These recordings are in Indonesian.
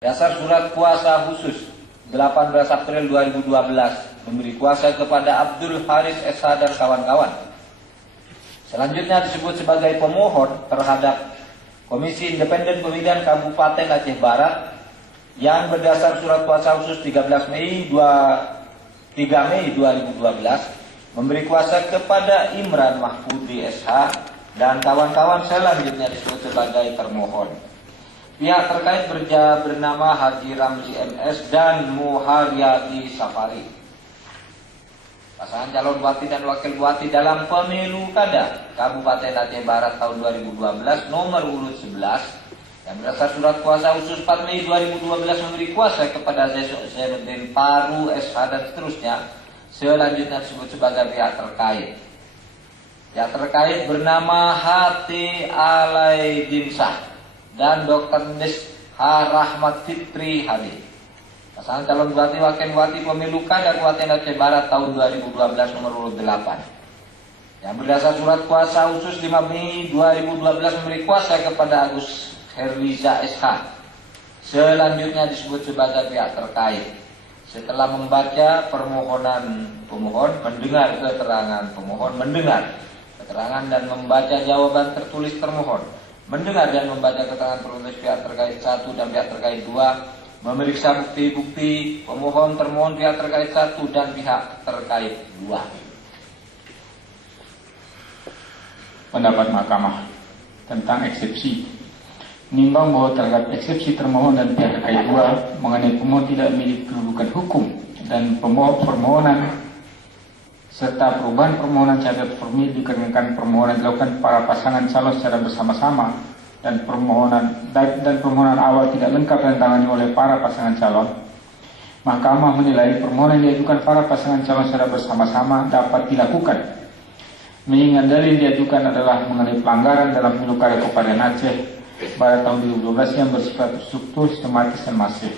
Dasar Surat Kuasa Khusus 18 April 2012 memberi kuasa kepada Abdul Haris SH dan kawan-kawan. Selanjutnya disebut sebagai pemohon terhadap Komisi Independen Pemilihan Kabupaten Aceh Barat yang berdasar Surat Kuasa Khusus 3 Mei 2012 memberi kuasa kepada Imran Mahfudzi SH dan kawan-kawan. Selanjutnya disebut sebagai termohon. Pihak terkait bernama Haji Ramzi MS dan Muharyati Safari. Pasangan calon bupati dan wakil bupati dalam pemilu kada Kabupaten Aceh Barat tahun 2012 nomor urut 11 yang berdasar Surat Kuasa Khusus 4 Mei 2012 memberi kuasa kepada Zainuddin Paru SH dan seterusnya. Selanjutnya disebut sebagai pihak terkait. Pihak terkait bernama Hati Alaidinsah dan Dr. Nesha Rahmat Fitri HD. Pasangan calon bupati wakil bupati pemilu kada Kabupaten Aceh Barat tahun 2012 nomor urut 8 yang berdasar Surat Kuasa Khusus 5 Mei 2012 memberi kuasa kepada Agus Herliza SH. Selanjutnya disebut sebagai pihak terkait. Setelah membaca permohonan pemohon, mendengar keterangan pemohon, mendengar keterangan dan membaca jawaban tertulis termohon, mendengar dan membaca keterangan tertulis pihak terkait 1 dan pihak terkait 2, memeriksa bukti-bukti pemohon, termohon, pihak terkait 1 dan pihak terkait 2. Pendapat Mahkamah tentang eksepsi. Menimbang bahwa terhadap eksepsi termohon dan pihak terkait 2 mengenai pemohon tidak memiliki kedudukan hukum dan permohonan serta perubahan permohonan cacat formil dikarenakan permohonan dilakukan para pasangan calon secara bersama-sama dan permohonan awal tidak lengkap dan ditangani oleh para pasangan calon. Mahkamah menilai permohonan yang diajukan para pasangan calon secara bersama-sama dapat dilakukan mengingat dalil diajukan adalah mengenai pelanggaran dalam pemilu kada Kabupaten Aceh Barat tahun 2012 yang bersifat struktur, sistematis dan masif.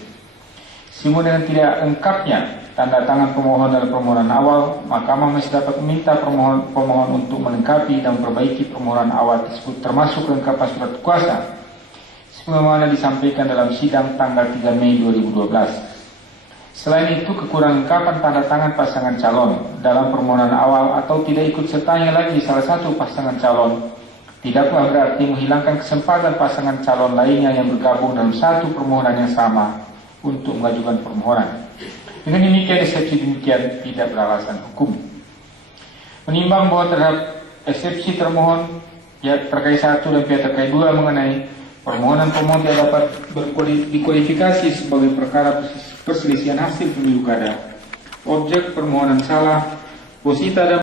Sehingga dengan tidak lengkapnya tanda tangan pemohon dalam permohonan awal, Mahkamah masih dapat meminta pemohon untuk melengkapi dan memperbaiki permohonan awal tersebut termasuk kelengkapan surat kuasa sebagaimana disampaikan dalam sidang tanggal 3 Mei 2012. Selain itu, kekurangan lengkapan tanda tangan pasangan calon dalam permohonan awal atau tidak ikut sertanya lagi salah satu pasangan calon tidaklah berarti menghilangkan kesempatan pasangan calon lainnya yang bergabung dalam satu permohonan yang sama untuk mengajukan permohonan. Dengan demikian, eksepsi demikian tidak beralasan hukum. Menimbang bahwa terhadap eksepsi termohon pihak terkait 1 dan pihak terkait 2 mengenai permohonan pemohon tidak dapat dikualifikasi sebagai perkara perselisihan hasil pemilu kada, objek permohonan salah, posita dan